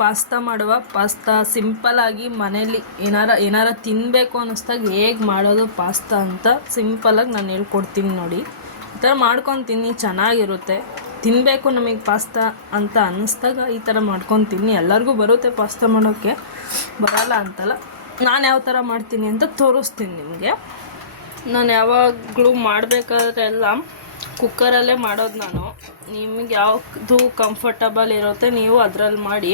Pasta ಮಾಡುವ. Pasta ಸಿಂಪಲ್ಲಾಗಿ ಮನೇಲಿ ಏನಾರ ತಿನ್ನಬೇಕು ಅನ್ನಿಸ್ದಾಗ ಹೇಗೆ ಮಾಡೋದು ಪಾಸ್ತಾ ಅಂತ ಸಿಂಪಲ್ಲಾಗಿ ನಾನು ಹೇಳ್ಕೊಡ್ತೀನಿ ನೋಡಿ. ಈ ಥರ ಮಾಡ್ಕೊಂಡು ತಿನ್ನಿ, ಚೆನ್ನಾಗಿರುತ್ತೆ. ತಿನ್ನಬೇಕು ನಮಗೆ ಪಾಸ್ತಾ ಅಂತ ಅನ್ನಿಸ್ದಾಗ ಈ ಥರ ಮಾಡ್ಕೊಂಡು ತಿನ್ನಿ. ಎಲ್ಲರಿಗೂ ಬರುತ್ತೆ ಪಾಸ್ತಾ ಮಾಡೋಕ್ಕೆ, ಬರಲ್ಲ ಅಂತಲ್ಲ. ನಾನು ಯಾವ ಥರ ಮಾಡ್ತೀನಿ ಅಂತ ತೋರಿಸ್ತೀನಿ ನಿಮಗೆ. ನಾನು ಯಾವಾಗಲೂ ಮಾಡಬೇಕಾದ್ರೆ ಎಲ್ಲ ಕುಕ್ಕರಲ್ಲೇ ಮಾಡೋದು ನಾನು. ನಿಮಗೆ ಯಾವುದು ಕಂಫರ್ಟಬಲ್ ಇರುತ್ತೆ ನೀವು ಅದರಲ್ಲಿ ಮಾಡಿ.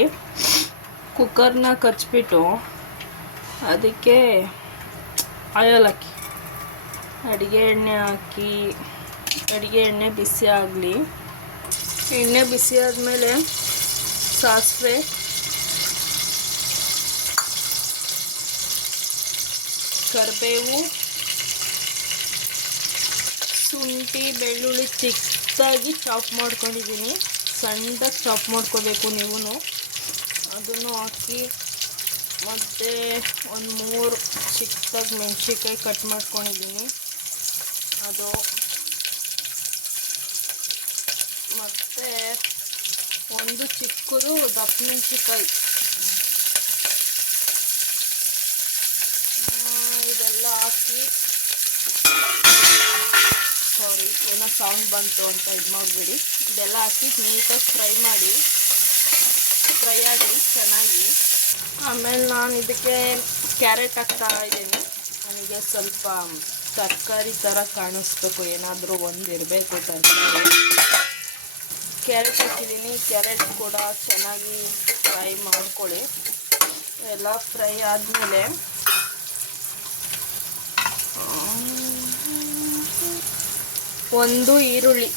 ಕುಕ್ಕರ್ನ ಕಚ್ಬಿಟ್ಟು ಅದಕ್ಕೆ ಆಯಿಲ್ ಹಾಕಿ, ಅಡುಗೆ ಎಣ್ಣೆ ಬಿಸಿ ಆಗಲಿ. ಎಣ್ಣೆ ಬಿಸಿ ಆದಮೇಲೆ ಸಾಸಿವೆ, ಕರಿಬೇವು, ಶುಂಠಿ, ಬೆಳ್ಳುಳ್ಳಿ ಚಿಕ್ಕದಾಗಿ ಚಾಪ್ ಮಾಡ್ಕೊಂಡಿದ್ದೀನಿ. ಸಣ್ಣದಾಗಿ ಚಾಪ್ ಮಾಡ್ಕೋಬೇಕು ನೀವು. ಅದನ್ನು ಹಾಕಿ ಮತ್ತು ಒಂದು 3 ಚಿಕ್ಕದಾಗಿ ಮೆಣಸಿನ್ಕಾಯಿ ಕಟ್ ಮಾಡ್ಕೊಂಡಿದ್ದೀನಿ. ಅದು ಮತ್ತು ಒಂದು ಚಿಕ್ಕದು ದಪ್ಪ ಮೆಣಸಿನ್ಕಾಯಿ, ಇದೆಲ್ಲ ಹಾಕಿ, ಸಾರಿ ಏನೋ ಸೌಂಡ್ ಬಂತು ಅಂತ ಇದು ಮಾಡಬೇಡಿ. ಇದೆಲ್ಲ ಹಾಕಿ ನೀಟಾಗಿ ಫ್ರೈ ಆಗಲಿ ಚೆನ್ನಾಗಿ. ಆಮೇಲೆ ನಾನು ಇದಕ್ಕೆ ಕ್ಯಾರೆಟ್ ಹಾಕ್ತಾ ಇದ್ದೀನಿ. ನನಗೆ ಸ್ವಲ್ಪ ತರಕಾರಿ ಥರ ಕಾಣಿಸ್ಬೇಕು, ಏನಾದರೂ ಒಂದು ಇರಬೇಕು ತರಕಾರಿ. ಕ್ಯಾರೆಟ್ ಹಾಕಿದ್ದೀನಿ. ಕ್ಯಾರೆಟ್ ಕೂಡ ಚೆನ್ನಾಗಿ ಫ್ರೈ ಮಾಡ್ಕೊಳ್ಳಿ. ಎಲ್ಲ ಫ್ರೈ ಆದಮೇಲೆ ಒಂದು ಈರುಳ್ಳಿ,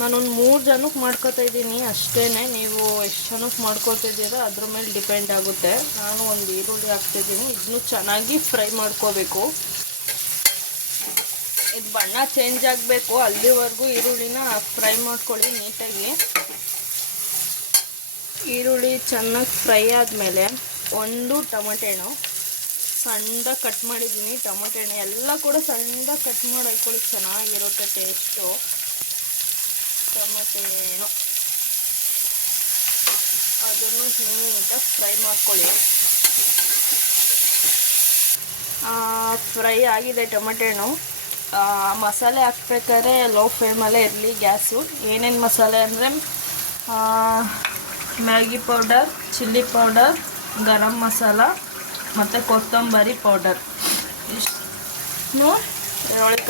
ನಾನೊಂದು 3 ಜನಕ್ಕೆ ಮಾಡ್ಕೋತಾ ಇದ್ದೀನಿ ಅಷ್ಟೇ. ನೀವು ಎಷ್ಟು ಜನಕ್ಕೆ ಮಾಡ್ಕೊತಿದ್ದೀರೋ ಅದ್ರ ಮೇಲೆ ಡಿಪೆಂಡ್ ಆಗುತ್ತೆ. ನಾನು ಒಂದು ಈರುಳ್ಳಿ ಹಾಕ್ತಿದ್ದೀನಿ. ಇದನ್ನು ಚೆನ್ನಾಗಿ ಫ್ರೈ ಮಾಡ್ಕೋಬೇಕು. ಇದು ಬಣ್ಣ ಚೇಂಜ್ ಆಗಬೇಕು, ಅಲ್ಲಿವರೆಗೂ ಈರುಳ್ಳಿನ ಫ್ರೈ ಮಾಡ್ಕೊಳ್ಳಿ ನೀಟಾಗಿ. ಈರುಳ್ಳಿ ಚೆನ್ನಾಗಿ ಫ್ರೈ ಆದಮೇಲೆ ಒಂದು ಟೊಮೆಟೊ ಹಣ್ಣು ಸಣ್ಣದಾಗಿ ಕಟ್ ಮಾಡಿದ್ದೀನಿ. ಟೊಮೆಟೊ ಹಣ್ಣು ಎಲ್ಲ ಕೂಡ ಸಣ್ಣದಾಗಿ ಕಟ್ ಮಾಡಿ ಹಾಕ್ಕೊಳ್ಳಿ, ಚೆನ್ನಾಗಿರುತ್ತೆ ಟೇಸ್ಟು. ಟೊಮೆಟೊ ಹಣ್ಣು ಅದನ್ನು ನೀಟಾಗಿ ಫ್ರೈ ಮಾಡ್ಕೊಳ್ಳಿ. ಫ್ರೈ ಆಗಿದೆ ಟೊಮೆಟೊ ಹಣ್ಣು. ಮಸಾಲೆ ಹಾಕ್ಬೇಕಾದ್ರೆ ಲೋ ಫ್ಲೇಮಲ್ಲೇ ಇರಲಿ ಗ್ಯಾಸು. ಏನೇನು ಮಸಾಲೆ ಅಂದರೆ Maggi powder, chilli powder, garam masala ಮತ್ತು ಕೊತ್ತಂಬರಿ ಪೌಡರ್ ಇಷ್ಟು ಇದರೊಳಗೆ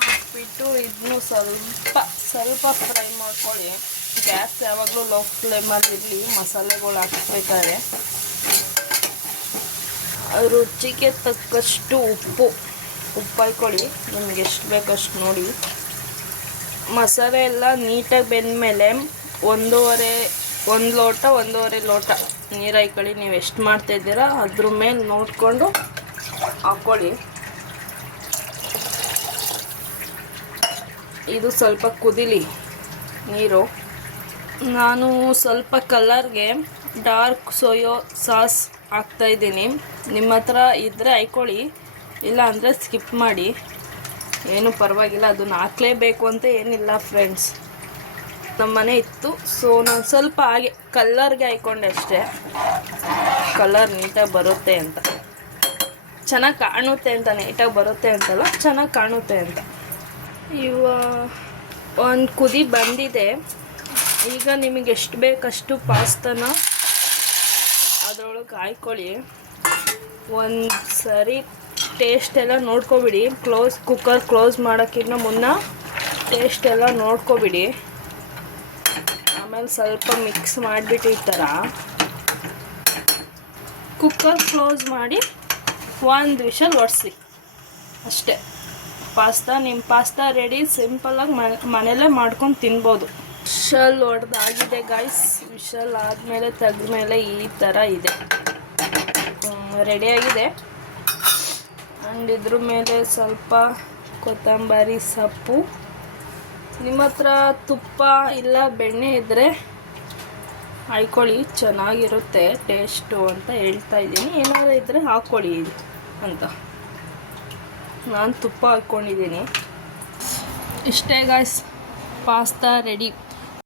ಹಾಕ್ಬಿಟ್ಟು ಇದನ್ನು ಸ್ವಲ್ಪ ಫ್ರೈ ಮಾಡ್ಕೊಳ್ಳಿ. ಗ್ಯಾಸ್ ಯಾವಾಗಲೂ ಲೋ ಫ್ಲೇಮಲ್ಲಿ ಇರಲಿ ಮಸಾಲೆಗಳು ಹಾಕ್ಬೇಕಾದ್ರೆ. ರುಚಿಗೆ ತಕ್ಕಷ್ಟು ಉಪ್ಪು ಹಾಕ್ಕೊಳ್ಳಿ, ನಿಮಗೆ ಎಷ್ಟು ಬೇಕಷ್ಟು ನೋಡಿ. ಮಸಾಲೆ ಎಲ್ಲ ನೀಟಾಗಿ ಬೆಂದಮೇಲೆ ಒಂದೂವರೆ ಲೋಟ ನೀರು ಹಾಕ್ಕೊಳ್ಳಿ. ನೀವು ಎಷ್ಟು ಮಾಡ್ತಾಯಿದ್ದೀರಾ ಅದ್ರ ಮೇಲೆ ನೋಡಿಕೊಂಡು ಹಾಕ್ಕೊಳ್ಳಿ. ಇದು ಸ್ವಲ್ಪ ಕುದಿಲಿ ನೀರು. ನಾನು ಸ್ವಲ್ಪ ಕಲರ್ಗೆ ಡಾರ್ಕ್ ಸೋಯಾ ಸಾಸ್ ಹಾಕ್ತಾಯಿದ್ದೀನಿ. ನಿಮ್ಮ ಹತ್ರ ಇದ್ದರೆ ಹಾಕ್ಕೊಳ್ಳಿ, ಇಲ್ಲ ಅಂದರೆ ಸ್ಕಿಪ್ ಮಾಡಿ, ಏನೂ ಪರವಾಗಿಲ್ಲ. ಅದನ್ನು ಹಾಕಲೇಬೇಕು ಅಂತ ಏನಿಲ್ಲ ಫ್ರೆಂಡ್ಸ್. ನಮ್ಮ ಮನೆ ಇತ್ತು, ಸೊ ನಾನು ಸ್ವಲ್ಪ ಹಾಗೆ ಕಲ್ಲರ್ಗೆ ಹಾಕ್ಕೊಂಡೆ ಅಷ್ಟೇ. ಕಲರ್ ನೀಟಾಗಿ ಬರುತ್ತೆ ಅಂತ, ಚೆನ್ನಾಗಿ ಕಾಣುತ್ತೆ ಅಂತ, ನೀಟಾಗಿ ಬರುತ್ತೆ ಅಂತಲ್ಲ, ಚೆನ್ನಾಗಿ ಕಾಣುತ್ತೆ ಅಂತ. ಒಂದು ಕುದಿ ಬಂದಿದೆ. ಈಗ ನಿಮಗೆ ಎಷ್ಟು ಬೇಕಷ್ಟು ಪಾಸ್ತಾನ ಅದರೊಳಗೆ ಹಾಕ್ಕೊಳ್ಳಿ. ಒಂದು ಸರಿ ಟೇಸ್ಟ್ ಎಲ್ಲ ನೋಡ್ಕೊಬಿಡಿ. ಕುಕ್ಕರ್ ಕ್ಲೋಸ್ ಮಾಡೋಕ್ಕಿಂತ ಮುನ್ನ ಟೇಸ್ಟ್ ಎಲ್ಲ ನೋಡ್ಕೊಬಿಡಿ. ಆಮೇಲೆ ಸ್ವಲ್ಪ ಮಿಕ್ಸ್ ಮಾಡಿಬಿಟ್ಟು ಈ ಥರ ಕುಕ್ಕರ್ ಕ್ಲೋಸ್ ಮಾಡಿ 1 ವಿಷಲ್ ಹೊಡ್ಸಿ ಅಷ್ಟೇ. ನಿಮ್ಮ ಪಾಸ್ತಾ ರೆಡಿ. ಸಿಂಪಲ್ಲಾಗಿ ಮನೆಯಲ್ಲೇ ಮಾಡ್ಕೊಂಡು ತಿನ್ಬೋದು. Whistle ಹೊಡೆದಾಗಿದೆ guys. ವಿಷಲ್ ಆದಮೇಲೆ ತೆಗೆದ್ಮೇಲೆ ಈ ಥರ ಇದೆ, ರೆಡಿಯಾಗಿದೆ. ಆ್ಯಂಡ್ ಇದ್ರ ಮೇಲೆ ಸ್ವಲ್ಪ ಕೊತ್ತಂಬರಿ ಸೊಪ್ಪು. ನಿಮ್ಮ ಹತ್ರ ತುಪ್ಪ ಇಲ್ಲ ಬೆಣ್ಣೆ ಇದ್ದರೆ ಹಾಕ್ಕೊಳ್ಳಿ, ಚೆನ್ನಾಗಿರುತ್ತೆ ಟೇಸ್ಟು ಅಂತ ಹೇಳ್ತಾ ಇದ್ದೀನಿ. ಏನಾದರೂ ಇದ್ದರೆ ಹಾಕ್ಕೊಳ್ಳಿ ಅಂತ. ನಾನು ತುಪ್ಪ ಹಾಕ್ಕೊಂಡಿದ್ದೀನಿ. ಇಷ್ಟೇ ಗಾಯ್ಸ್, ಪಾಸ್ತಾ ರೆಡಿ.